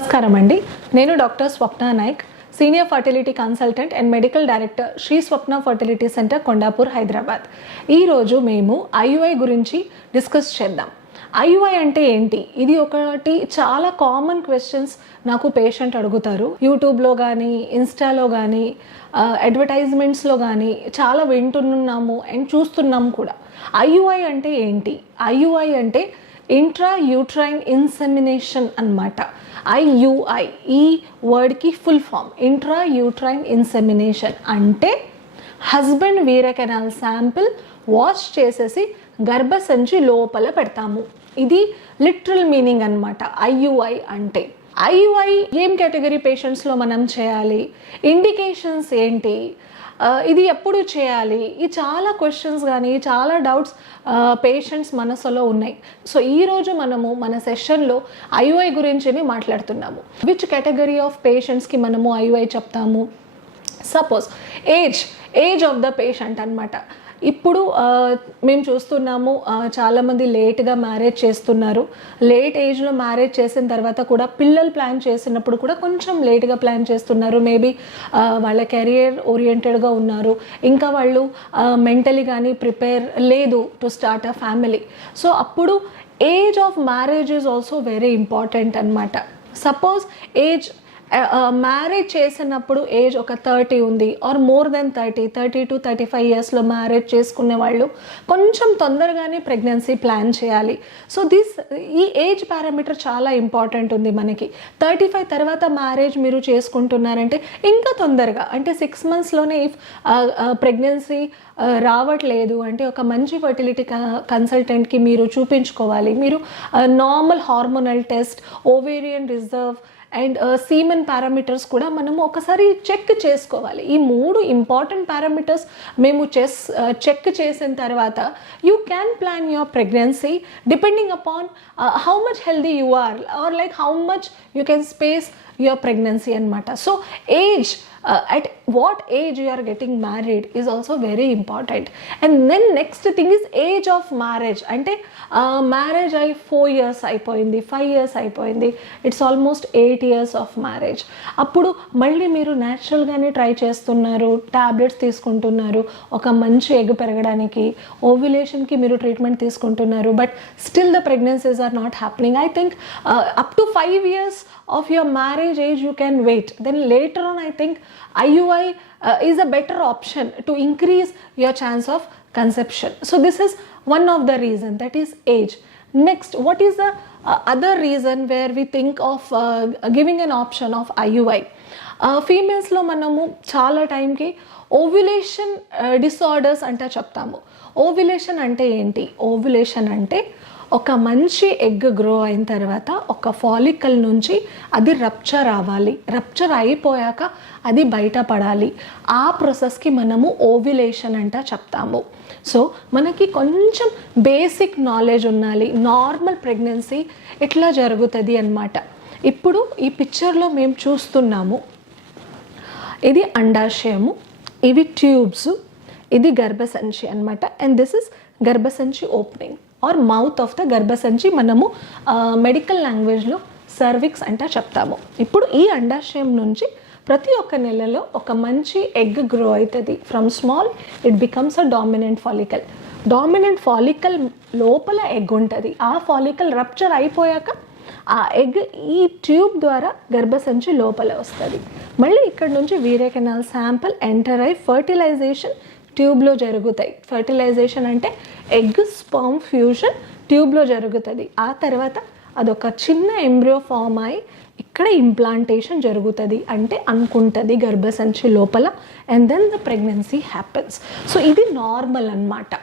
నమస్కారం అండి. నేను doctor Swapna Nayak, senior fertility consultant and medical director Shri Swapna fertility centre, Kondapur, Hyderabad. ఈరోజు మేము ఐయుఐ గురించి డిస్కస్ చేద్దాం. ఐయుఐ అంటే ఏంటి? ఇది ఒకటి చాలా కామన్ క్వశ్చన్స్ నాకు పేషెంట్ అడుగుతారు. యూట్యూబ్లో కానీ, ఇన్స్టాలో కానీ, అడ్వర్టైజ్మెంట్స్లో కానీ చాలా వింటున్నాము అండ్ చూస్తున్నాము కూడా. ఐయుఐ అంటే ఏంటి? ఐయుఐ అంటే ఇంట్రా యూట్రైన్ ఇన్సెమినేషన్ అన్నమాట. ఐయుఐ ఈ వర్డ్కి full form intra uterine insemination అంటే హస్బెండ్ వీరకెనాల్ శాంపిల్ వాష్ చేసేసి గర్భసంచి లోపల పెడతాము. ఇది లిటరల్ మీనింగ్ అన్నమాట ఐయుఐ అంటే. ఐయుఐ ఏం కేటగిరీ పేషెంట్స్లో మనం చేయాలి? ఇండికేషన్స్ ఏంటి? ఇది ఎప్పుడు చేయాలి? ఈ చాలా క్వశ్చన్స్ కానీ చాలా డౌట్స్ పేషెంట్స్ మనసులో ఉన్నాయి. సో ఈరోజు మనము మన సెషన్లో ఐయుఐ గురించి మాట్లాడుతున్నాము. విచ్ కేటగిరీ ఆఫ్ పేషెంట్స్కి మనము ఐయుఐ చెప్తాము? Suppose age of the patient అన్నమాట. ఇప్పుడు మేము చూస్తున్నాము చాలామంది లేట్గా మ్యారేజ్ చేస్తున్నారు. లేట్ ఏజ్లో మ్యారేజ్ చేసిన తర్వాత కూడా పిల్లలు ప్లాన్ చేసినప్పుడు కూడా కొంచెం లేట్గా ప్లాన్ చేస్తున్నారు. మేబీ వాళ్ళ కెరియర్ ఓరియంటెడ్గా ఉన్నారు, ఇంకా వాళ్ళు మెంటలీ కానీ ప్రిపేర్ లేదు to start a family. So అప్పుడు age of marriage is also very important అన్నమాట. సపోజ్ మ్యారేజ్ చేసినప్పుడు ఏజ్ ఒక 30 ఉంది ఆర్ మోర్ దెన్ 30 to 35 ఇయర్స్లో మ్యారేజ్ చేసుకునే వాళ్ళు కొంచెం తొందరగానే ప్రెగ్నెన్సీ ప్లాన్ చేయాలి. సో ఈ ఏజ్ పారామీటర్ చాలా ఇంపార్టెంట్ ఉంది మనకి. 35 తర్వాత మ్యారేజ్ మీరు చేసుకుంటున్నారంటే ఇంకా తొందరగా, అంటే 6 monthsలోనే ఇఫ్ ప్రెగ్నెన్సీ రావట్లేదు అంటే ఒక మంచి ఫర్టిలిటీ కన్సల్టెంట్కి మీరు చూపించుకోవాలి. మీరు normal hormonal test, ovarian reserve and semen parameters కూడా మనము ఒకసారి చెక్ చేసుకోవాలి. ఈ 3 ఇంపార్టెంట్ పారామీటర్స్ మేము చెక్ చేసిన తర్వాత you can plan your pregnancy depending upon how much healthy you are are like how much you can space your pregnancy అన్నమాట. So age, at what age you are getting married is also very important. And then next thing is age of marriage. అంటే marriage అయి 4 years అయిపోయింది, 5 years అయిపోయింది, it's almost 8 years of marriage. అప్పుడు మళ్ళీ మీరు న్యాచురల్గానే try చేస్తున్నారు, tablets తీసుకుంటున్నారు ఒక మంచి ఎగ్ పెరగడానికి, ఓవ్యులేషన్కి మీరు ట్రీట్మెంట్ తీసుకుంటున్నారు, but still the pregnancies are not happening. I think up to 5 years of your marriage age you can wait. Then later on I think IUI is a better option to increase your chance of conception. So this is one of the reason, that is age. Next, what is the other reason where we think of giving an option of IUI? ఫీమేల్స్లో మనము చాలా టైంకి ovulation disorders అంటే చెప్తాము. Ovulation అంటే ఏంటి? Ovulation అంటే ఒక మంచి ఎగ్ గ్రో అయిన తర్వాత ఒక ఫాలికల్ నుంచి అది రప్చర్ అవ్వాలి, రప్చర్ అయిపోయాక అది బయటపడాలి. ఆ ప్రాసెస్కి మనము ఓవ్యులేషన్ అంటే చెప్తాము. సో మనకి కొంచెం బేసిక్ నాలెడ్జ్ ఉండాలి. నార్మల్ ప్రెగ్నెన్సీ ఇట్లా జరుగుతుంది అన్నమాట. ఇప్పుడు ఈ పిక్చర్లో మేము చూస్తున్నాము, ఇది అండాశయము, ఇవి ట్యూబ్స్, ఇది గర్భసంచి అన్నమాట. అండ్ దిస్ ఇస్ గర్భసంచి opening or mouth of the గర్భసంచి, మనము మెడికల్ లాంగ్వేజ్లో సర్విక్స్ అంటే చెప్తాము. ఇప్పుడు ఈ అండాశయం నుంచి ప్రతి ఒక్క నెలలో ఒక మంచి ఎగ్ గ్రో అవుతుంది. From small it becomes a dominant follicle. Dominant follicle లోపల ఎగ్ ఉంటుంది. ఆ ఫాలికల్ రప్చర్ అయిపోయాక ఆ ఎగ్ ఈ ట్యూబ్ ద్వారా గర్భసంచి లోపల వస్తుంది. మళ్ళీ ఇక్కడ నుంచి వీరకెనాల్ శాంపిల్ ఎంటర్ అయి ఫర్టిలైజేషన్ ట్యూబ్లో జరుగుతాయి. ఫర్టిలైజేషన్ అంటే ఎగ్ స్పర్మ్ ఫ్యూజన్ ట్యూబ్లో జరుగుతుంది. ఆ తర్వాత అదొక చిన్న ఎంబ్రియో ఫామ్ అయి ఇక్కడ ఇంప్లాంటేషన్ జరుగుతుంది, అంటే అనుకుంటుంది గర్భసంచి లోపల. And then the pregnancy happens. So ఇది నార్మల్ అన్నమాట.